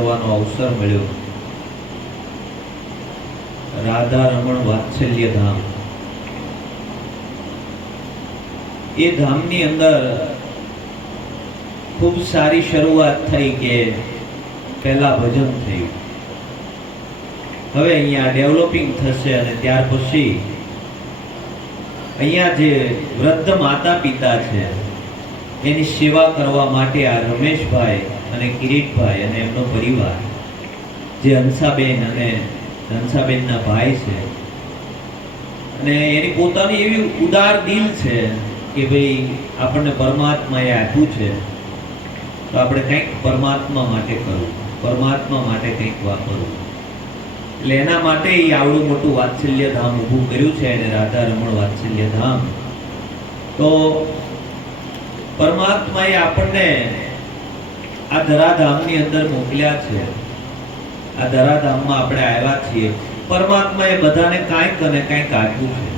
કરવાનો અવસર મળ્યો. રાધા રમણ વાત્સલ્ય ધામ, એ ધામની અંદર ખૂબ સારી શરૂઆત થઈ કે પહેલા ભજન થયું. હવે અહીંયા ડેવલપિંગ થશે અને ત્યાર પછી અહીંયા જે વૃદ્ધ માતા પિતા છે એની સેવા કરવા માટે આ રમેશભાઈ અને કિરીટભાઈ અને એમનો પરિવાર, જે હંસાબેન અને હંસાબેનના ભાઈ છે, અને એની પોતાની એવી ઉદાર દિલ છે કે ભાઈ આપણને પરમાત્માએ આપ્યું છે તો આપણે કંઈક પરમાત્મા માટે કરવું, પરમાત્મા માટે કંઈક વાપરવું. એટલે એના માટે એ આવડું મોટું વાત્સલ્ય ધામ ઊભું કર્યું છે એને, રાધા રમણ વાત્સલ્ય ધામ. તો પરમાત્માએ આપણને આ ધરાધામની અંદર મોકલ્યા છે. આ ધરાધામમાં આપણે આવ્યા છીએ. પરમાત્માએ બધાને કાંઈક અને કાંઈક આપ્યું છે.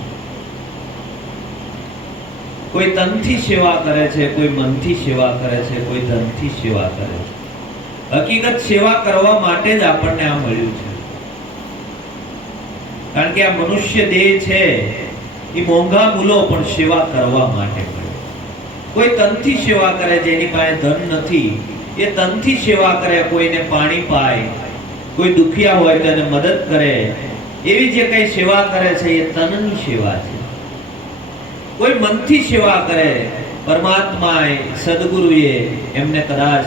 કોઈ તનથી સેવા કરે છે, કોઈ મનથી સેવા કરે છે, કોઈ ધનથી સેવા કરે છે. હકીકત સેવા કરવા માટે જ આપણને આ મળ્યું છે. કારણ કે આ મનુષ્ય દેહ છે એ મોંઘા મૂલો પણ સેવા કરવા માટે મળે. કોઈ તનથી સેવા કરે, જેની પાસે ધન નથી એ તનથી સેવા કરે, કોઈને પાણી પાય, કોઈ દુખિયા હોય તો એને મદદ કરે, એવી જે કઈ સેવા કરે છે એ તનની સેવા છે. કોઈ મનથી સેવા કરે, પરમાત્માએ સદગુરુએ એમને કદાચ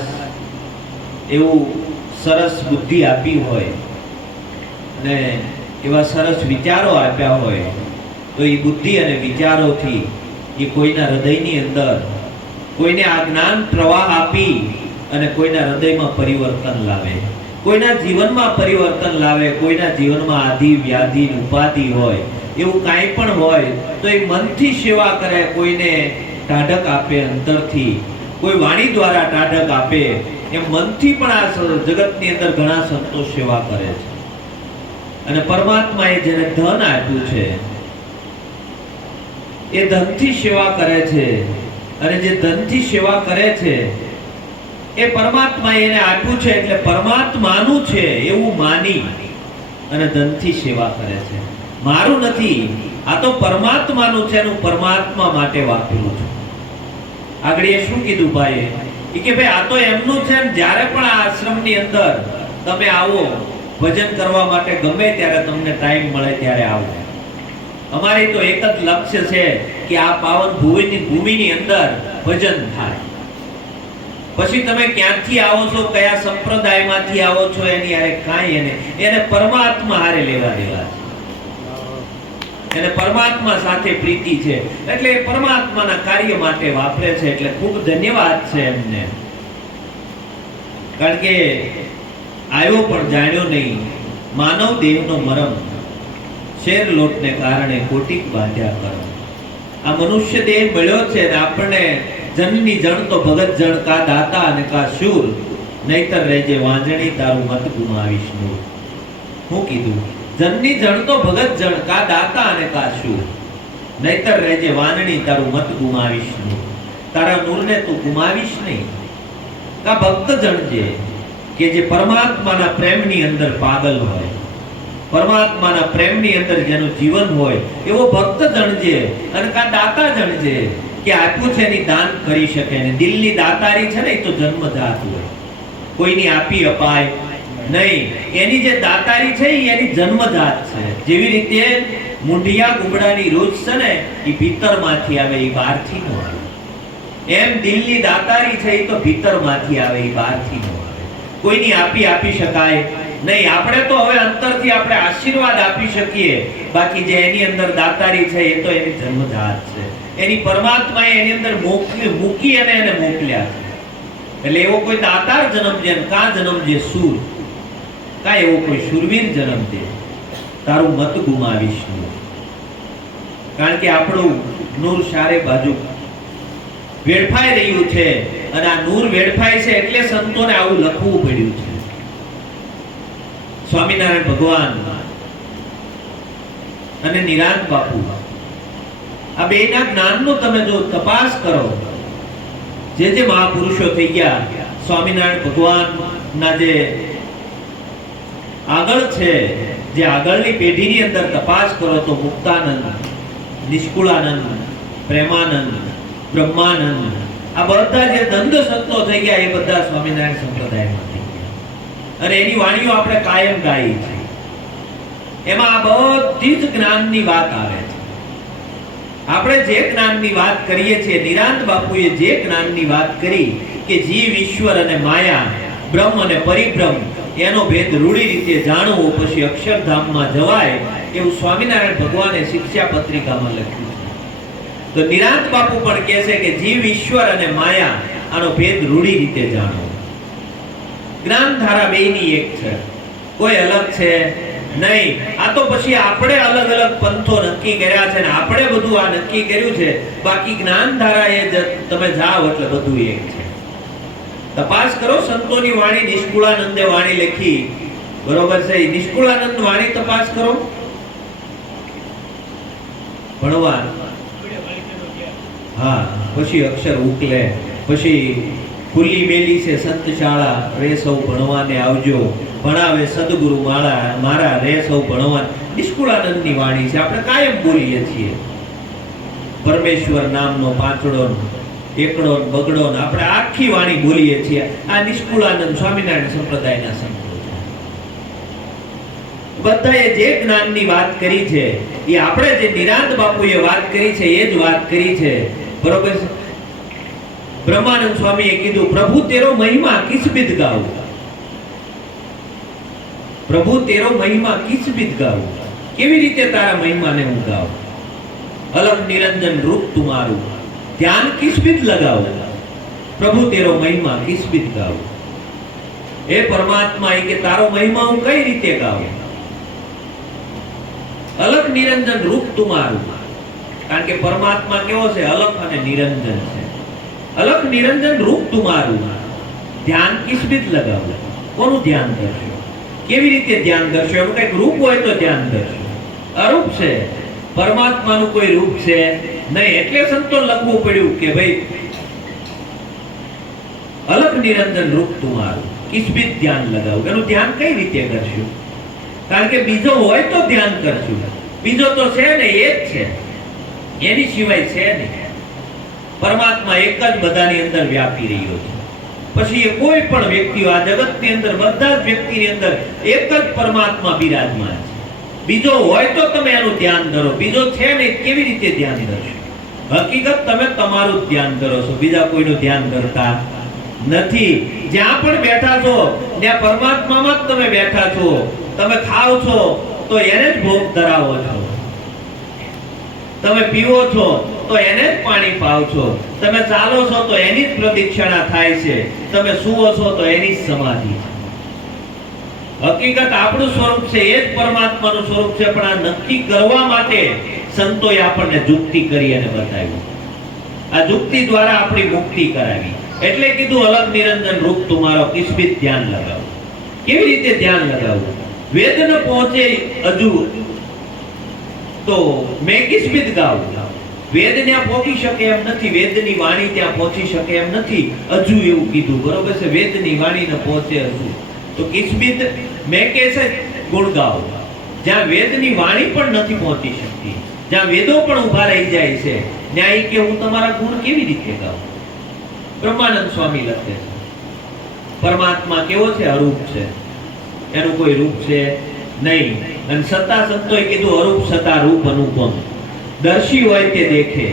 એવું સરસ બુદ્ધિ આપી હોય અને એવા સરસ વિચારો આપ્યા હોય તો એ બુદ્ધિ અને વિચારોથી એ કોઈના હૃદયની અંદર કોઈને આ જ્ઞાન પ્રવાહ આપી અને કોઈના હૃદયમાં પરિવર્તન લાવે, કોઈના જીવનમાં પરિવર્તન લાવે. કોઈના જીવનમાં આધિ વ્યાધિ ઉપાધિ હોય, એવું કાંઈ પણ હોય તો એ મનથી સેવા કરે, કોઈને ટાઢક આપે અંતરથી, કોઈ વાણી દ્વારા ટાઢક આપે, એમ મનથી પણ આ જગતની અંદર ઘણા સંતો સેવા કરે છે. અને પરમાત્માએ જેને ધન આપ્યું છે એ ધનથી સેવા કરે છે, અને જે ધનથી સેવા કરે છે એ પરમાત્માએ એને આપ્યું છે એટલે પરમાત્માનું છે એવું માની અને ધનથી સેવા કરે છે. મારું નથી, આ તો પરમાત્માનું છે, એનું પરમાત્મા માટે વાપર્યું છે. આગળ એ શું કીધું ભાઈ કે ભાઈ આ તો એમનું છે, જ્યારે પણ આ આશ્રમની અંદર તમે આવો ભજન કરવા માટે, ગમે ત્યારે તમને ટાઈમ મળે ત્યારે આવો. અમારી તો એક જ લક્ષ્ય છે કે આ પાવન ભૂમિની અંદર ભજન થાય. પછી તમે ક્યાંથી આવો છો, કયા સંપ્રદાયમાંથી આવો છો, એની હારે કાંઈ એને પરમાત્મા હારે લેવા દેવા છે. એને પરમાત્મા સાથે પ્રીતિ છે એટલે એ પરમાત્માના કાર્ય માટે વાપરે છે. એટલે ખૂબ ધન્યવાદ છે એમને. કારણ કે આવ્યો પણ જાણ્યો નહીં માનવ દેહનો મરમ, શેર લોટને કારણે કોટિક બાંધ્યા કરમ. આ મનુષ્ય દેહ મળ્યો છે ને આપણને જનની જણ તો ભગત જણ, કા દાતા અને કા શૂર, નહીતર રહેજે વાંજણી તારું મત ગુમાવીશ નૂર. શું કીધું? જનની જણ તો ભગત જણ, કા દાતા અને કા શૂર, નહીતર રહેજે વાંજણી તારું મત ગુમાવીશ નૂર. તારા નૂરને તું ગુમાવીશ નહીં. કા ભક્ત જણજે કે જે પરમાત્માના પ્રેમની અંદર પાગલ હોય, પરમાત્માના પ્રેમની અંદર જેનું જીવન હોય એવો ભક્ત જણજે. અને કા દાતા જણજે કે આપ્યું છે એની દાન કરી શકે. ને દિલની દાતારી છે ને એ તો જન્મજાત હોય, કોઈની આપી અપાય નહીં. એની જે દાતારી છે એની જન્મજાત છે. જેવી રીતે મુંડિયા ગુમડાની રોજ છે ને એ ભીતરમાંથી આવે, એ બહારથી ન આવે. એમ દિલની દાતારી છે એ તો ભીતરમાંથી આવે, એ બહારથી ન આવે. કોઈની આપી શકાય નહીં. આપણે તો હવે અંતરથી આપણે આશીર્વાદ આપી શકીએ, બાકી જે એની અંદર દાતારી છે એ તો એની જન્મજાત છે. એની પરમાત્માએ એની અંદર મૂકી અને એને મોકલ્યા છે. એટલે એવો કોઈ દાતાર જન્મજે, કા જન્મજે સૂર, કા એવો કોઈ શૂરવીર જન્મજે, તારું મત ગુમાવીશ નહીં. કારણ કે આપણું નૂર ચારે બાજુ વેડફાઈ રહ્યું છે, અને આ નૂર વેડફાય છે એટલે સંતોને આવું લખવું પડ્યું છે. સ્વામિનારાયણ ભગવાન અને નિરાંત બાપુ, આ બેના જ્ઞાનનો તમે જો તપાસ કરો, જે મહાપુરુષો થઈ ગયા, સ્વામિનારાયણ ભગવાનના જે આગળ છે, જે આગળની પેઢીની અંદર તપાસ કરો તો મુક્તાનંદ, નિષ્કુળાનંદ, પ્રેમાનંદ, બ્રહ્માનંદ, આ બધા જે દંડ સંતો થઈ ગયા એ બધા સ્વામિનારાયણ સંપ્રદાયમાં થઈ ગયા. અને એની વાણીઓ આપણે કાયમ ગાઈ છે. એમાં આ બધી જ જ્ઞાનની વાત આવે છે. આપણે જે જ્ઞાનની વાત કરીએ છીએ, નિરાંત બાપુએ જે જ્ઞાનની વાત કરી કે જીવ, ઈશ્વર અને માયા, બ્રહ્મ અને પરિબ્રહ્મ, એનો ભેદ રૂઢી રીતે જાણવો પછી અક્ષરધામમાં જવાય, એવું સ્વામિનારાયણ ભગવાને શિક્ષા પત્રિકામાં લખ્યું છે. તો નિરાંત બાપુ પણ કહે છે કે જીવ, ઈશ્વર અને માયા, આનો ભેદ રૂઢી રીતે જાણવો. જ્ઞાન ધારા બેયની એક છે, કોઈ અલગ છે નહીં. આ તો પછી આપણે અલગ અલગ પંથો નક્કી કર્યા છે ને આપણે બધું આ નક્કી કર્યું છે. બાકી જ્ઞાન ધારા એ તમે જાઓ એટલે બધું એક છે. તપાસ કરો સંતોની વાણી. નિષ્કુળાનંદે વાણી લખી, બરોબર છે. નિષ્કુળાનંદ વાણી તપાસ કરો. ભણવા, હા, પછી અક્ષર ઉકલે, પછી ખુલ્લી મેલી છે સંત શાળા, રે સૌ ભણવાને આવજો, ભણાવે સદગુરુ મારા, રે સૌ ભણવા. નિષ્કુળાનંદની વાણી છે, આપણે કાયમ બોલીએ છીએ. પરમેશ્વર નામનો પાંચડો, એકડો, બગડો, આપણે આખી વાણી બોલીએ છીએ. આ નિષ્કુળાનંદ સ્વામિનારાયણ સંપ્રદાયના સંતો છે. બધાએ જે જ્ઞાનની વાત કરી છે એ આપણે જે નિરાંત બાપુએ વાત કરી છે એ જ વાત કરી છે, બરોબર છે. બ્રહ્માનંદ સ્વામીએ કીધું, પ્રભુ તેરો મહિમા કિસ બિદ ગાઉં, પ્રભુ તેરો મહિમા કિસ બિદ ગાઉં, કેવી રીતે તારા મહિમાને હું ગાઉં. અલગ નિરંજન રૂપ તુમારું, ધ્યાન કિસ બિદ લગાવું, પ્રભુ તેરો મહિમા કિસ બિદ ગાઉં. એ પરમાત્મા, એ કે તારો મહિમા હું કઈ રીતે ગાઉં. અલગ નિરંજન રૂપ તુમારું, કારણ કે પરમાત્મા કેવો છે, અલગ અને નિરંજન છે. અલગ નિરંજન રૂપ તુમારું, ધ્યાન કિસ બિદ લગાવું, કોનું ધ્યાન કરશો, કેવી રીતે ધ્યાન કરશો. એનું કઈક રૂપ હોય તો ધ્યાન કરશો. અરૂપ છે, પરમાત્માનું કોઈ રૂપ છે નહીં. એટલે સંતો લખવું પડ્યું કે ભાઈ અલગ નિરંજન રૂપ તુમારું, કિસ બિદ ધ્યાન લગાવું. એનું ધ્યાન કઈ રીતે કરશું, કારણ કે બીજો હોય તો ધ્યાન કરશું. બીજો તો છે ને, એ જ છે, એની સિવાય છે નહીં. પરમાત્મા એક જ બધાની અંદર વ્યાપી રહ્યો છે. પછી એ કોઈ પણ વ્યક્તિ, આ જગતની અંદર બધા જ વ્યક્તિની અંદર એક જ પરમાત્મા બિરાજમાન છે. બીજો હોય તો તમે એનું ધ્યાન ધરો, બીજો છે ને કેવી રીતે ધ્યાન ધરશો. હકીકત તમે તમારું જ ધ્યાન ધરો છો, બીજા કોઈનું ધ્યાન કરતા નથી. જ્યાં પણ બેઠા છો ત્યાં પરમાત્મામાં જ તમે બેઠા છો. તમે ખાઓ છો તો એને જ ભોગ ધરાવો છો, તમે પીવો છો તો એને જ પાણી પાવ છો, તમે ચાલો છો તો એની જ પ્રદક્ષિણા થાય છે, તમે સૂવો છો તો એની જ સમાધિ છે. હકીકત આપણું સ્વરૂપ છે એ જ પરમાત્માનું સ્વરૂપ છે. પણ આ નક્કી કરવા માટે સંતોએ આપણને યુક્તિ કરી અને બતાવ્યું. આ યુક્તિ દ્વારા આપણી મુક્તિ કરાવી. એટલે કીધું અલગ નિરંજન રૂપ તુમારો, કિસ બિદ ધ્યાન લગાવો. કેવી રીતે ધ્યાન લગાવવું. વેદ ન પહોંચે હજુ તો મેં કિસ બિદ ગાઉં. વેદ ત્યાં પહોંચી શકે એમ નથી, વેદની વાણી ત્યાં પહોંચી શકે એમ નથી હજુ, એવું કીધું, બરોબર છે. વેદની વાણી ન પહોંચે હજુ તો કિસ બિદ મેં કેસે ગુણ ગાઉં. જ્યાં વેદની વાણી પણ નથી પહોંચી શકતી, જ્યાં વેદો પણ ઊભા રહી જાય છે, ત્યાં કે હું તમારા ગુણ કેવી રીતે ગાઉં. બ્રહ્માનંદ સ્વામી લખે છે પરમાત્મા કેવો છે, અરૂપ છે, એનું કોઈ રૂપ છે નહીં. અને સત્તા સંતોએ કીધું અરૂપ છતાં રૂપ અનુપમ, દર્શી હોય તે દેખે,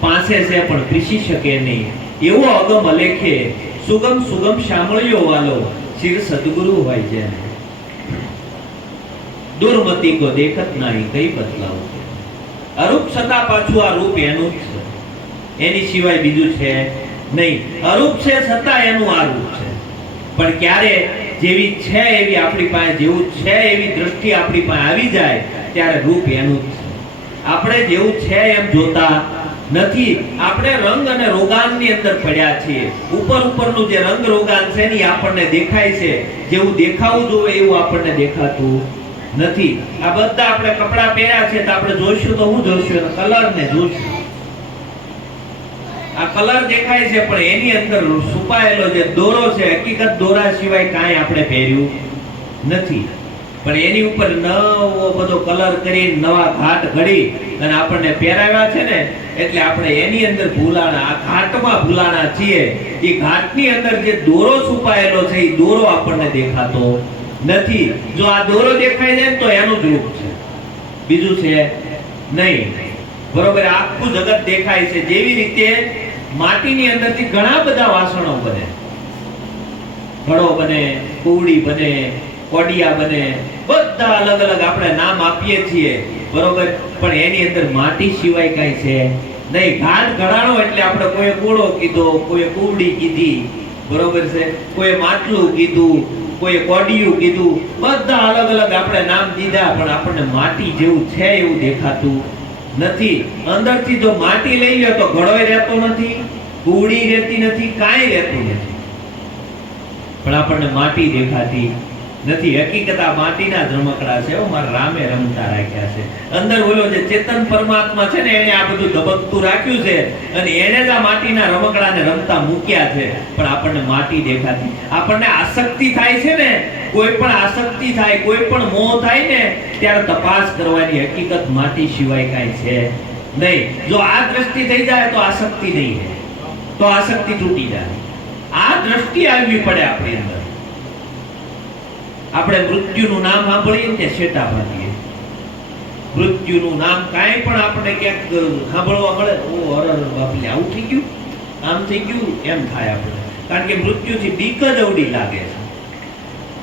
પાસે છે પણ પીસી શકે નહીં, એવો અગમ અલેખે, સુગમ સુગમ શામળિયો વાલો, શિર સદગુરુ હોય છે. દુર્મતિ કો દેખત નહીં કઈ બદલાવું. અરૂપ છતાં પાછું આ રૂપ એનું જ છે, એની સિવાય બીજું છે નહીં. અરૂપ છે છતાં એનું આ રૂપ છે. પણ ક્યારે જેવી છે એવી આપણી પાસે, જેવું છે એવી દ્રષ્ટિ આપણી પાસે આવી જાય ત્યારે રૂપ એનું જ છે. આપણે જેવું છે એમ જોતા નથી. આપણે રંગ અને રોગાનની અંદર પડ્યા છીએ. ઉપરનું જે રંગ રોગાન છે ને આપણને દેખાય છે, જેવું દેખાવું જોઈએ એવું આપણને દેખાતું નથી. આ બધા આપણે કપડા પહેર્યા છે તો આપણે જોઈશું તો હું જોઈશું, કલર ને જોઈશું. આ કલર દેખાય છે પણ એની અંદર છુપાયેલો જે દોરો છે, હકીકત દોરા સિવાય કાંઈ આપણે પહેર્યું નથી. પણ એની ઉપર નવો બધો કલર કરી નવા ઘાટ ઘડી અને આપણને પહેરાવ્યા છે ને, એટલે આપણે એની અંદર ભૂલાણા, આ ઘાટમાં ભૂલાણા છીએ. એ ઘાટની અંદર જે દોરો છુપાયેલો છે એ દોરો આપણને દેખાતો નથી. જો આ દોરો દેખાઈ જાય તો એનું જ રૂપ છે, બીજું છે નહીં. બરોબર, આખું જગત દેખાય છે. જેવી રીતે માટીની અંદરથી ઘણા બધા વાસણો બને, ઘડો બને, કુવડી બને, કોડિયા બને, બધા અલગ અલગ આપણે નામ આપીએ છીએ. બરોબર, પણ એની અંદર માટી સિવાય કઈ છે નહીં. ઘાટ ઘડાણો એટલે આપણે કોઈ કૂડો કીધો, કોઈ કુવડી કીધી, બરોબર છે, કોઈ માટલું કીધું, કોઈ કોડિયું કીધું, બધા અલગ અલગ આપણે નામ દીધા, પણ આપણને માટી જેવું છે એવું દેખાતું નથી. અંદરથી જો માટી લઈ લ્યો તો ઘડોય રહેતો નથી, કુવડી રહેતી નથી, કાંઈ રહેતું નથી, પણ આપણને માટી દેખાતી નથી. હકીકત આ માટીના જ રમકડા છે. મારા રામે રમતા રાખ્યા છે. અંદર બોલો જે ચેતન પરમાત્મા છે ને, એને આ બધું ધબકતું રાખ્યું છે અને એને જ આ માટીના રમકડાને રમતા મૂક્યા છે. પણ આપણને માટી દેખાતી, આપણને આસક્તિ થાય છે ને, કોઈ પણ આસક્તિ થાય, કોઈ પણ મોહ થાય ને, ત્યારે તપાસ કરવાની. હકીકત માટી સિવાય કાંઈ છે નહીં. જો આ દ્રષ્ટિ થઈ જાય તો આસક્તિ નહીં રહે, તો આસક્તિ તૂટી જાય. આ દ્રષ્ટિ આવવી પડે આપણી અંદર. આપણે મૃત્યુનું નામ સાંભળીએ ને શેટા પાડીએ. મૃત્યુનું નામ કાંઈ પણ આપણે ક્યાંક સાંભળવા મળે, ઓ અરે બાપલે આવું થઈ ગયું, આમ થઈ ગયું, એમ થાય આપણે. કારણ કે મૃત્યુથી બીક જ અવડી લાગે છે.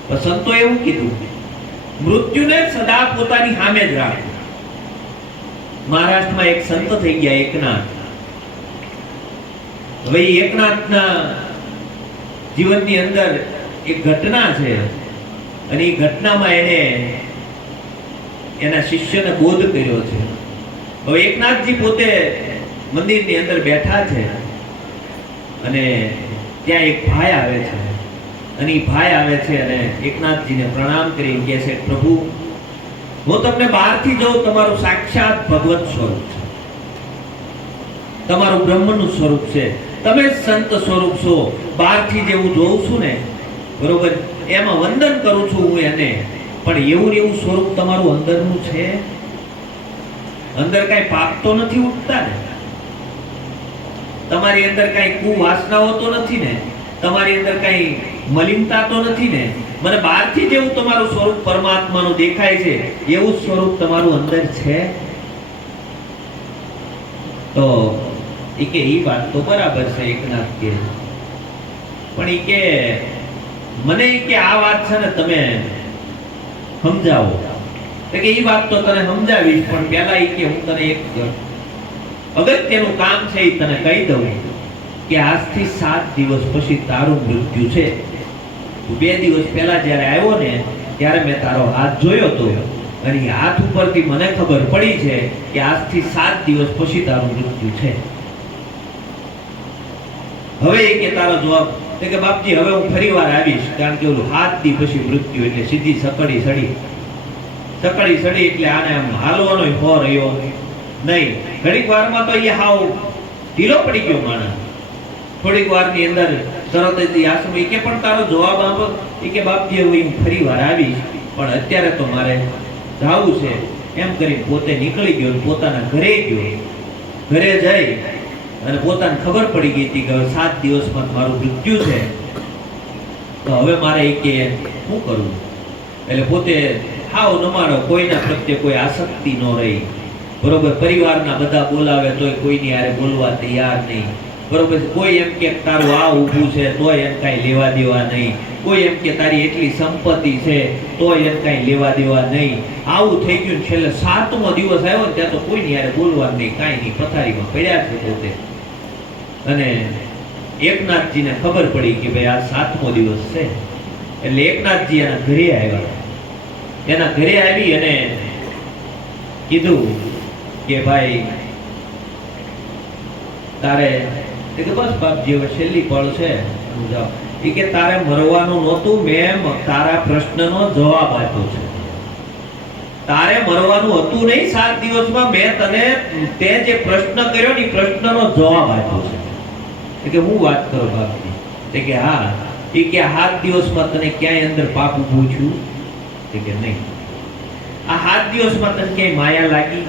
પણ સંતો એવું કીધું, મૃત્યુને સદા પોતાની સામે જ રાખવું. મહારાષ્ટ્રમાં એક સંત થઈ ગયા, એકનાથ. હવે એકનાથના જીવનની અંદર એક ઘટના છે અને એ ઘટનામાં એને એના શિષ્યને બોધ કર્યો છે. હવે એકનાથજી પોતે મંદિરની અંદર બેઠા છે અને ત્યાં એક ભાઈ આવે છે અને એ ભાઈ આવે છે અને એકનાથજીને પ્રણામ કરીને કહે છે, પ્રભુ હું તમને બહારથી જોઉં, તમારું સાક્ષાત ભગવત સ્વરૂપ છે, તમારું બ્રહ્મનું સ્વરૂપ છે, તમે સંત સ્વરૂપ છો. બહારથી જે હું જોઉં છું ને, બરોબર, એમાં વંદન કરું છું હું એને, પણ એવું ને એવું સ્વરૂપ તમારું અંદરનું છે. અંદર કઈ પાપ તો નથી ઉઠતા ને, તમારી અંદર કઈ કુવાસનાઓ તો નથી ને, તમારી અંદર કઈ મલિનતા તો નથી ને. મને બહારથી જેવું તમારું સ્વરૂપ પરમાત્માનું દેખાય છે, એવું સ્વરૂપ તમારું અંદર છે. તો એ કે એ વાત તો બરાબર છે એકનાથ કે, પણ એ કે મને કે આ વાત છે ને તમે સમજાવો. કે એ વાત તો તને સમજાવીશ, પણ પહેલા એ કે હું તને એક અગત્યનું કામ છે એ તને કહી દઉં કે આજથી 7 દિવસ પછી તારું મૃત્યુ છે. 2 દિવસ પહેલા જ્યારે આવ્યો ને ત્યારે મેં તારો હાથ જોયો હતો અને એ હાથ ઉપરથી મને ખબર પડી છે કે આજથી 7 દિવસ પછી તારું મૃત્યુ છે. હવે એ કે તારો જવાબ કે બાપજી હવે હું ફરીવાર આવીશ, કારણ કે ઓલું 7 દી પછી મૃત્યુ એટલે સીધી સકડી સડી એટલે આને આમ હાલવાનો હો રહ્યો નહીં. ઘડીક વારમાં તો એ હાવ ઢીલો પડી ગયો માણસ. થોડીક વારની અંદર તરત જ આસુ કે પણ તારો જવાબ આપો. એ કે બાપજી હવે હું ફરીવાર આવીશ, પણ અત્યારે તો મારે જાવું છે. એમ કરી પોતે નીકળી ગયો, પોતાના ઘરે ગયો. ઘરે જઈ અને પોતાને ખબર પડી ગઈ હતી કે 7 દિવસમાં મારું મૃત્યુ છે, તો હવે મારે એ કે શું કરવું. એટલે પોતે હાવ નમાડો, કોઈના પ્રત્યે કોઈ આસક્તિ ન રહી. બરોબર, પરિવારના બધા બોલાવે તોય કોઈની હારે બોલવા તૈયાર નહીં. બરોબર, કોઈ એમ કે તારું આ ઊભું છે તોય એમ કાંઈ લેવા દેવા નહીં. કોઈ એમ કે તારી એટલી સંપત્તિ છે તોય એમ કાંઈ લેવા દેવા નહીં. આવું થઈ ગયું. છેલ્લે 7મો દિવસ આવ્યો ત્યાં તો કોઈની હારે બોલવા નહીં, કાંઈ નહીં, પથારીમાં પડ્યા છે પોતે. અને એકનાથજીને ખબર પડી કે ભાઈ આ 7મો દિવસ છે. એટલે એકનાથજી એના ઘરે આવ્યા. એના ઘરે આવી અને કીધું કે ભાઈ તારે કે બસ બાપજી હવે છેલ્લી પળ છે, હું જાઉં. એ કે તારે મરવાનું નહોતું, મેં તારા પ્રશ્નનો જવાબ આપ્યો છે. તારે મરવાનું હતું નહીં 7 દિવસમાં, મેં તને તે જે પ્રશ્ન કર્યો ને પ્રશ્નનો જવાબ આપ્યો છે. કે હું વાત કરું બાપજી? કે હા. એ કે 7 દિવસમાં તને ક્યાંય અંદર પાપ ઊભું થયું? કે નહીં. આ 7 દિવસમાં તને ક્યાંય માયા લાગી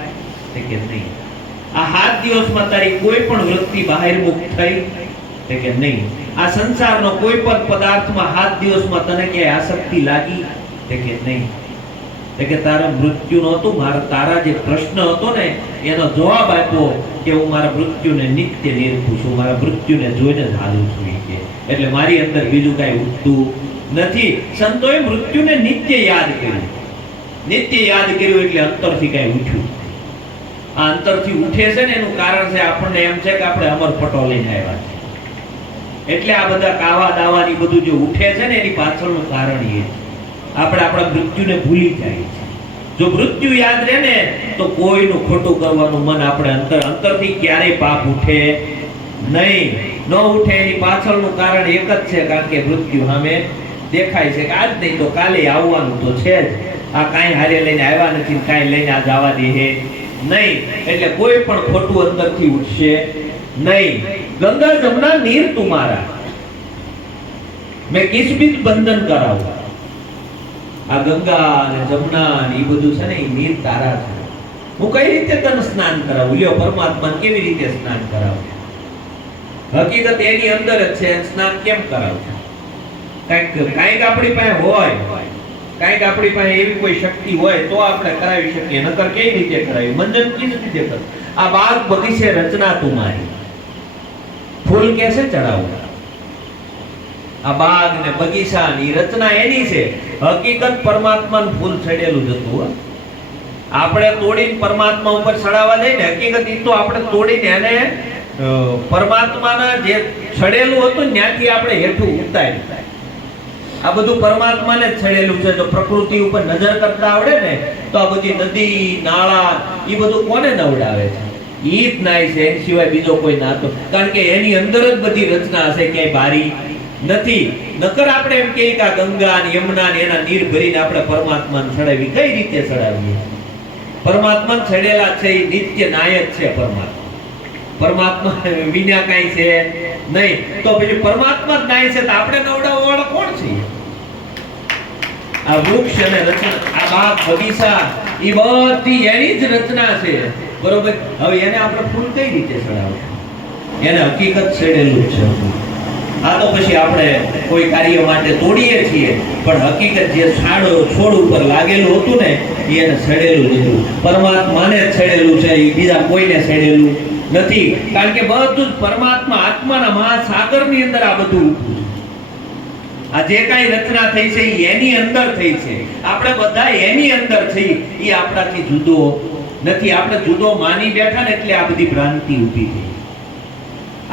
કે નહીં. આ 7 દિવસમાં તારી કોઈ પણ વૃત્તિ બહારમુખ થઈ કે નહીં. આ સંસારનો કોઈ પણ પદાર્થમાં 7 દિવસમાં તને ક્યાંય આસક્તિ લાગી કે નહીં. કે તારા મૃત્યુ નહોતું, તારા જે પ્રશ્ન હતો ને એનો જવાબ આપ્યો કે હું મારા મૃત્યુને નિત્ય નિરખું છું, મારા મૃત્યુને જોઈને જ હાલું છું કે એટલે મારી અંદર બીજું કાંઈ ઉઠતું નથી. સંતોએ મૃત્યુને નિત્ય યાદ કર્યું. નિત્ય યાદ કર્યું એટલે અંતરથી કાંઈ ઉઠ્યું. આ અંતરથી ઉઠે છે ને એનું કારણ છે આપણને એમ છે કે આપણે અમર પટો લઈને આવ્યા છે. એટલે આ બધા કાવા દાવાની બધું જે ઉઠે છે ને એની પાછળનું કારણ એ આપણે આપણા મૃત્યુને ભૂલી જાય છે. જો મૃત્યુ યાદ રહે ને તો કોઈનું ખોટું કરવાનું મન આપણે અંતરથી ક્યારેય પાપ ઉઠે નહીં. ન ઉઠે એની પાછળનું કારણ એક જ છે, કારણ કે મૃત્યુ સામે દેખાય છે કે આજ નહીં તો કાલે આવવાનું તો છે જ. આ કાંઈ હારે લઈને આવ્યા નથી, કાંઈ લઈને આ જવા દે નહીં. એટલે કોઈ પણ ખોટું અંદરથી ઉઠશે નહીં. ગંગા જમના નીર તુમારા મેં કિસ બીજ બંધન કરાવું. આ ગંગા અને જમના ને એ બધું છે ને એ નીર તારા છે. હું કઈ રીતે તને સ્નાન કરાવું? લ્યો, પરમાત્માને કેવી રીતે સ્નાન કરાવું? હકીકત એની અંદર જ છે. સ્નાન કેમ કરાવું? કાંઈક આપણી પાસે હોય, કાંઈક આપણી પાસે એવી કોઈ શક્તિ હોય તો આપણે કરાવી શકીએ, નકર કઈ રીતે કરાવી? મંજન કઈ રીતે કર? આ બાગ બગીચે રચના તુમારી, ફૂલ કેસે ચડાવું? આ બાગ ને બગીચા ની રચના એની છે. હકીકત પરમાત્માનું ફૂલ છડેલું જ હતું. આપણે તોડીને પરમાત્મા ઉપર ચડાવવા જઈએ ને, હકીકત એ તો આપણે તોડીને એને પરમાત્માના જે છડેલું હતું ત્યાંથી આપણે હેઠું ઉતારી. આ બધું પરમાત્માને જ છડેલું છે. તો પ્રકૃતિ ઉપર નજર કરતા આવડે ને તો આ બધી નદી નાળા એ બધું કોને નવડાવે છે? ઈ જ નાય છે, એની સિવાય બીજો કોઈ નાતો. કારણ કે એની અંદર જ બધી રચના હશે, ક્યાંય બારી નથી. નકર આપણે એમ કહીએ કે આ ગંગા અને યમુના ને એના નીર ભરીને આપણે પરમાત્માને ચડાવી. કઈ રીતે ચડાવીએ? પરમાત્માને છડેલા છે એ નિત્ય નાયક છે. પરમાત્મા વિના કાંઈ છે નહીં. તો પછી પરમાત્મા જ નાય છે તો આપણે નવડાવવા વાળા કોણ છે? આ વૃક્ષ અને રચના, આ બાગ બગીચા એ બધી એની જ રચના છે, બરોબર? હવે એને આપણે ફૂલ કઈ રીતે ચડાવવું? એને હકીકત છેડેલું છે. આ તો પછી આપણે કોઈ કાર્ય માટે તોડીએ છીએ, પણ હકીકત જે છોડ ઉપર લાગેલું હતું ને એને છેડેલું હતું. પરમાત્માને જ છેડેલું છે, એ બીજા કોઈને છેડેલું નથી. કારણ કે બધું જ પરમાત્મા આત્માના મહાસાગરની અંદર આ બધું, આ જે કાંઈ રચના થઈ છે એની અંદર થઈ છે. આપણે બધા એની અંદર છીએ. એ આપણાથી જુદો નથી. આપણે જુદો માની બેઠા ને એટલે આ બધી ભ્રાંતિ ઊભી થઈ.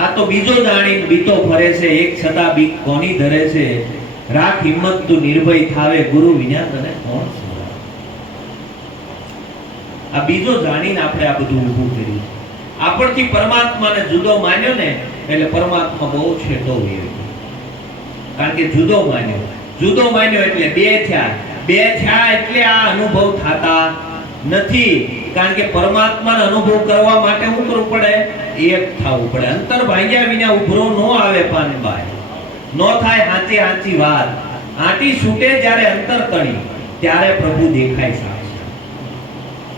આ તો બીજો જાણી બીતો ફરે છે, એક છતાં બીક કોની ધરે છે? રાખ હિંમત તું નિર્ભય થાવે, ગુરુ વિના તને કોણ સંભળાવે? આ બીજો જાણીને આપણે આ બધું ઊભું કર્યું. આપણથી પરમાત્માને જુદો માન્યો ને એટલે પરમાત્મા બહુ છેટો વેર. કારણ કે જુદો માન્યો એટલે બે થયા એટલે આ અનુભવ થતા નથી. કારણ કે પરમાત્માનો અનુભવ કરવા માટે શું કરવું પડે? એક થવું પડે. અંતર ભાંગ્યા વિના ઉભરો નો આવે પાનબાઈ, નો થાય હાચે હાચી વાત. આંટી છૂટે જ્યારે અંતર તણી ત્યારે પ્રભુ દેખાય સાક્ષાત.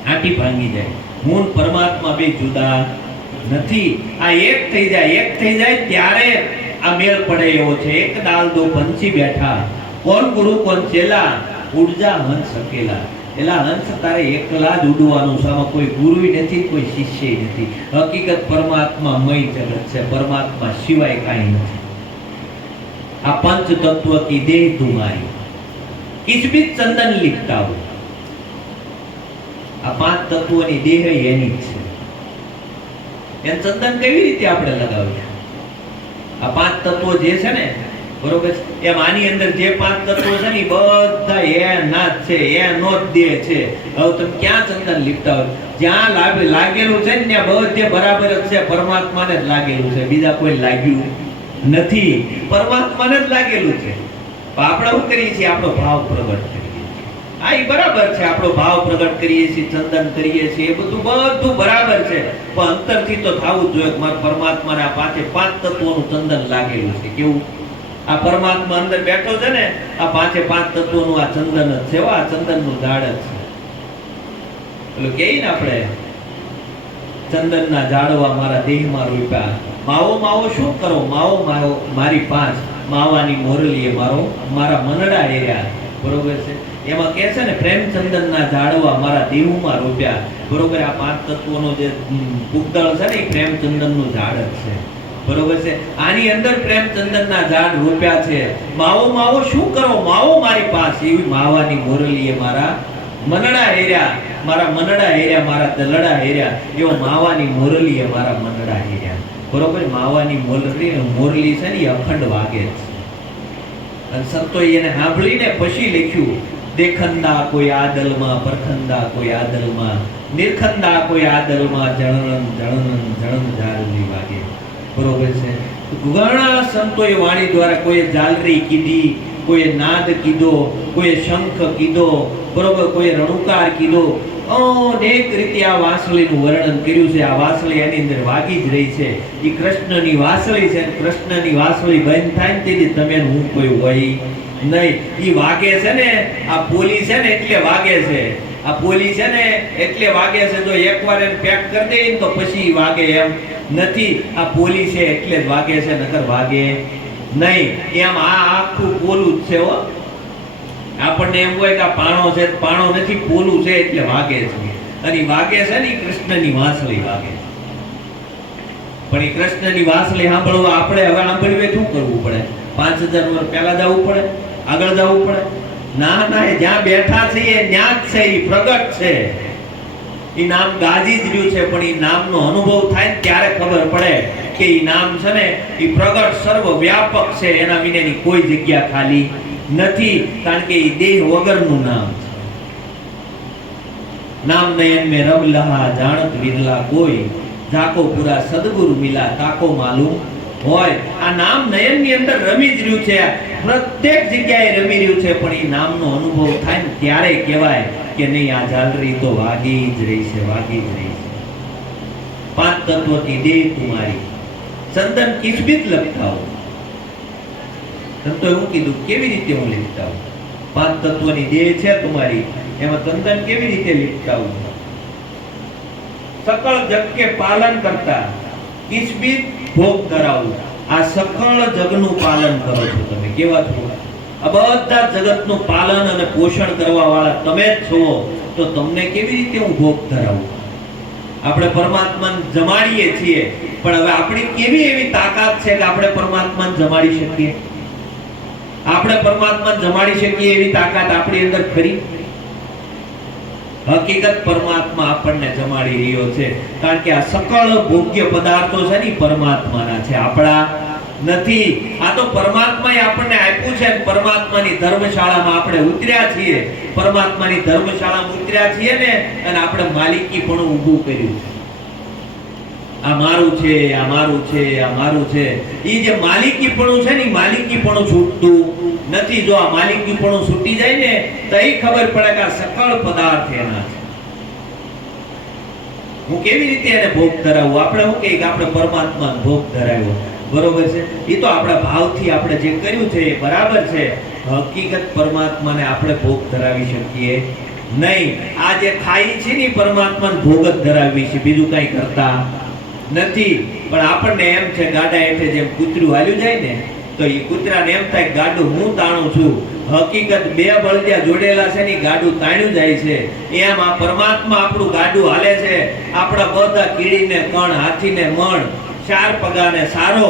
આંટી ભાંગી જાય. હું પરમાત્મા બે જુદા નથી. આ એક થઈ જાય ત્યારે આ મેળ પડે એવો છે. એક ડાલ દો પંછી બેઠા, કોણ ગુરુ કોણ ચેલા, ઉડજા હંસ સકેલા. એલા હંસ તારે એકલા જ ઉડવાનું છે. આમાં કોઈ ગુરુ નથી, કોઈ શિષ્ય નથી. હકીકત પરમાત્મા મય જગત છે. પરમાત્મા સિવાય કાંઈ નથી. આ પંચ તત્વ કી દેહ તુમારી, કિસ બીજ ચંદન લીપતા હો. આ 5 તત્વોની દેહ એની જ છે. એ ચંદન કેવી રીતે આપણે લગાવીએ? આ 5 તત્વો જે છે ને, બરોબર, એમ આની અંદર જે 5 તત્વો છે ને બધા એના જ છે, એનો જ દેહ છે. હવે તમે ક્યાં ચંદન લીપતા હોય? જ્યાં લાગેલું છે ને ત્યાં બધે બરાબર જ છે. પરમાત્માને જ લાગેલું છે, બીજા કોઈ લાગ્યું નથી. પરમાત્માને જ લાગેલું છે. આપણે શું કરીએ છીએ? આપણો ભાવ પ્રગટ કરીએ છીએ. આ એ બરાબર છે. આપણો ભાવ પ્રગટ કરીએ છીએ, ચંદન કરીએ છીએ, એ બધું બરાબર છે. પણ અંતરથી તો થવું જ જોઈએ કે મારા પરમાત્માને આ 5 તત્વોનું ચંદન લાગેલું છે. કેવું? આ પરમાત્મા અંદર બેઠો છે ને, આ પાંચે પાંચ તત્વોનું આ ચંદન જ છે, આ ચંદનનું ઝાડ જ છે. પેલું કહીએ ને આપણે, ચંદનના ઝાડવા મારા દેહમાં રોપ્યા, માવો માવો શું કરો, માવો માવો મારી પાંચ, માવાની મોરલીએ મારા મનડા હેર્યા. બરોબર છે. એમાં કહે છે ને, પ્રેમ ચંદનના ઝાડવા મારા દેહમાં રોપ્યા. બરોબર. આ પાંચ તત્વોનો જે પુગદળ છે ને, એ પ્રેમ ચંદનનું ઝાડ જ છે. બરોબર છે. આની અંદર પ્રેમ ચંદનના ઝાડ રોપ્યા છે. માવો માવો શું કરો, માવો મારી પાંચ, એવી માવાની મોરલીએ મારા મનડા હેર્યા, મારા મનડા હેર્યા, મારા દલડા હેર્યા, એવો માવાની મોરલીએ મારા મનડા હેર્યા. બરોબર. માવાની મોરલી છે ને, એ અખંડ વાગે છે. અને સંતોએ એને સાંભળીને પછી લખ્યું, દેખંદા કોઈ આદલમાં, પરખંદા કોઈ આદલમાં, નિર્ખંદા કોઈ આદલમાં, જણન જણન જણન ઝાલરી વાગે. બરોબર છે. ઘણા સંતોએ વાણી દ્વારા કોઈએ ઝાલરી કીધી, કોઈએ નાદ કીધો, કોઈએ શંખ કીધો, બરોબર, કોઈએ રણુકાર કીધો. અનેક રીતે આ વાંસળીનું વર્ણન કર્યું છે. આ વાંસળી એની અંદર વાગી જ રહી છે. એ કૃષ્ણની વાંસળી છે. કૃષ્ણની વાંસળી બંધ થાય ને તેથી તમે હું કોઈ હોય નહીં. એ વાગે છે ને, આ પોલી છે ને એટલે વાગે છે. આ પોલી છે ને એટલે વાગે છે. જો એકવાર એને પેક કરી દે તો પછી વાગે એમ નથી. આ પોલી છે એટલે જ વાગે છે, નકર વાગે નહીં. એમ આ આખું પોલું જ છે. હો, આપણને એમ હોય કે આ પાણો છે, પાણો નથી, પોલું છે એટલે વાગે છે. અને વાગે છે ને, કૃષ્ણની વાંસળી વાગે. પણ એ કૃષ્ણની વાંસળી સાંભળવા આપણે હવે સાંભળીએ શું કરવું પડે? 5000 વર્ષ પહેલા જવું પડે? આગળ જવું પડે? ના ના, એ જ્યાં બેઠા છે એ ત્યાં જ છે, એ પ્રગટ છે. એ નામ ગાજી જ રહ્યું છે. પણ એ નામનો અનુભવ થાય ને ત્યારે ખબર પડે કે એ નામ છે ને, એ પ્રગટ સર્વ વ્યાપક છે. એના વિનાની કોઈ જગ્યા ખાલી નથી. કારણ કે એ દેહ વગરનું નામ છે. નામ નયન મેં રબ લહા, જાણત વિરલા કોઈ, જાકો પૂરા સદગુરુ મિલા, તાકો માલુમ હોય. આ નામ નયન ની અંદર રમી જ રહ્યું છે. પ્રત્યેક જગ્યાએ રમી રહ્યું છે. પણ એ નામનો અનુભવ થાય ને ત્યારે કહેવાય કે નહીં, આ ઝાલરી તો વાગી જ રહી છે, વાગી જ રહી છે. પાંચ તત્વથી દેહ તુમારી, ચંદન કિસબિત લખતા હો. સંતો એવું કીધું, કેવી રીતે હું લીપતા હું? પાંચ તત્વની દેહ છે તમારી, એમાં ચંદન કેવી રીતે લીપતા હું? સકળ જગ કે પાલન કરતા, કિસબિત ભોગ ધરાવું. આ સકળ જગનું પાલન કરો છો તમે. કેવા છો? આ બધા જગતનું પાલન અને પોષણ કરવા વાળા તમે જ છો. તો તમને કેવી રીતે હું ભોગ ધરાવું? આપણે પરમાત્માને જમાડીએ છીએ, પણ હવે આપણી કેવી એવી તાકાત છે કે આપણે પરમાત્માને જમાડી શકીએ? આપણે પરમાત્માને જમાડી શકીએ એવી તાકાત આપણી અંદર ખરી? હકીકત પરમાત્મા આપણને જમાડી રહ્યો છે. કારણ કે આ સકળ ભોગ્ય પદાર્થો છે ને, પરમાત્માના છે, આપણા નથી. આ તો પરમાત્માએ આપણને આપ્યું છે. પરમાત્માની ધર્મશાળામાં આપણે ઉતર્યા છીએ. પરમાત્માની ધર્મશાળામાં ઉતર્યા છીએ ને, અને આપણે માલિકી પણ ઊભું કર્યું છે. આ મારું છે, આ મારું છે, આ મારું છે. એ જે માલિકીપણું છે ને, માલિકીપણું છૂટતું નથી. જો આ માલિકીપણું છૂટી જાય ને તો એ ખબર પડે કે આ સકળ પદાર્થ એના છે. હું કેવી રીતે એને ભોગ ધરાવું? આપણે શું કહીએ કે આપણે પરમાત્માને ભોગ ધરાવ્યો. બરોબર છે. એ તો આપણા ભાવથી આપણે જે કર્યું છે એ બરાબર છે. હકીકત પરમાત્માને આપણે ભોગ ધરાવી શકીએ નહીં. આ જે ખાઈ છે ને, પરમાત્માને ભોગ જ ધરાવી છે, બીજું કઈ કરતા નથી. પણ આપણને એમ છે, ગાડા હેઠે જેમ કૂતરું હાલ્યું જાય ને, તો એ કૂતરાને એમ થાય ગાડું હું તાણું છું. હકીકત બે બળદિયા જોડેલા છે ને, ગાડું તાણ્યું જાય છે. એમ આ પરમાત્મા આપણું ગાડું હાલે છે. આપણા બધા કીડીને કણ, હાથીને મણ, ચાર પગાને સારો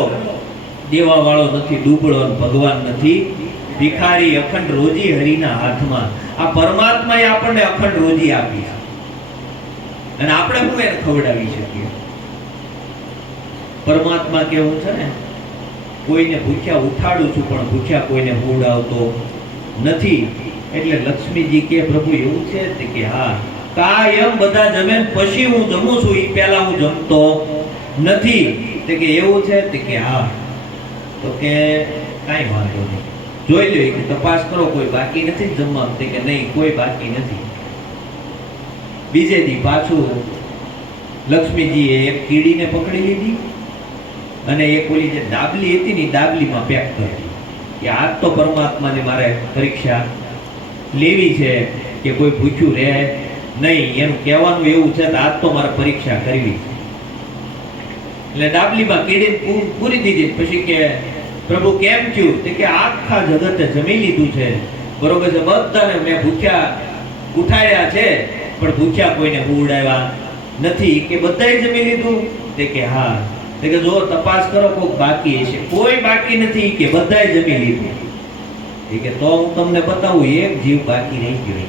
દેવા વાળો નથી, ડૂબળો ભગવાન નથી ભિખારી. અખંડ રોજી હરિના હાથમાં. આ પરમાત્માએ આપણને અખંડ રોજી આપી છે, અને આપણે શું એને ખવડાવી શકીએ? પરમાત્મા કેવું છે ને, કોઈને ભૂખ્યા ઉઠાડું છું, પણ ભૂખ્યા કોઈને હુવડાવતો નથી. એટલે લક્ષ્મીજી કે પ્રભુ એવું છે કે હા, કાયમ બધા જમે પછી હું જમું છું, એ પહેલા હું જમતો નથી. તે કે એવું છે? તે કે હા. તો કે કાંઈ વાંધો નહીં, જોઈ લો, કે તપાસ કરો, કોઈ બાકી નથી જમવાનું? તે કે નહીં, કોઈ બાકી નથી. બીજે દી પાછું લક્ષ્મીજીએ એક કીડીને પકડી લીધી અને એક ઓલી જે ડાબલી હતી ને, ડાબલીમાં પેક કરી. કે આજ તો પરમાત્માની મારે પરીક્ષા લેવી છે કે કોઈ પૂછ્યું રહે નહીં, એનું કહેવાનું એવું છે કે આજ તો મારે પરીક્ષા કરવી છે. એટલે ડાબલીમાં કીડી પૂરી દીધી. પછી કે પ્રભુ કેમ થયું? કે આખા જગતે જમી લીધું છે, બરોબર છે, બધાને મેં ભૂખ્યા ઉઠાડ્યા છે, પણ ભૂખ્યા કોઈને ઉડાવ્યા નથી. કે બધાએ જમી લીધું? કે હા. કે જો તપાસ કરો કોક બાકી છે. કોઈ બાકી નથી, કે બધાએ જમી લીધું. કે તો હું તમને બતાવું, એક જીવ બાકી રહી ગયો.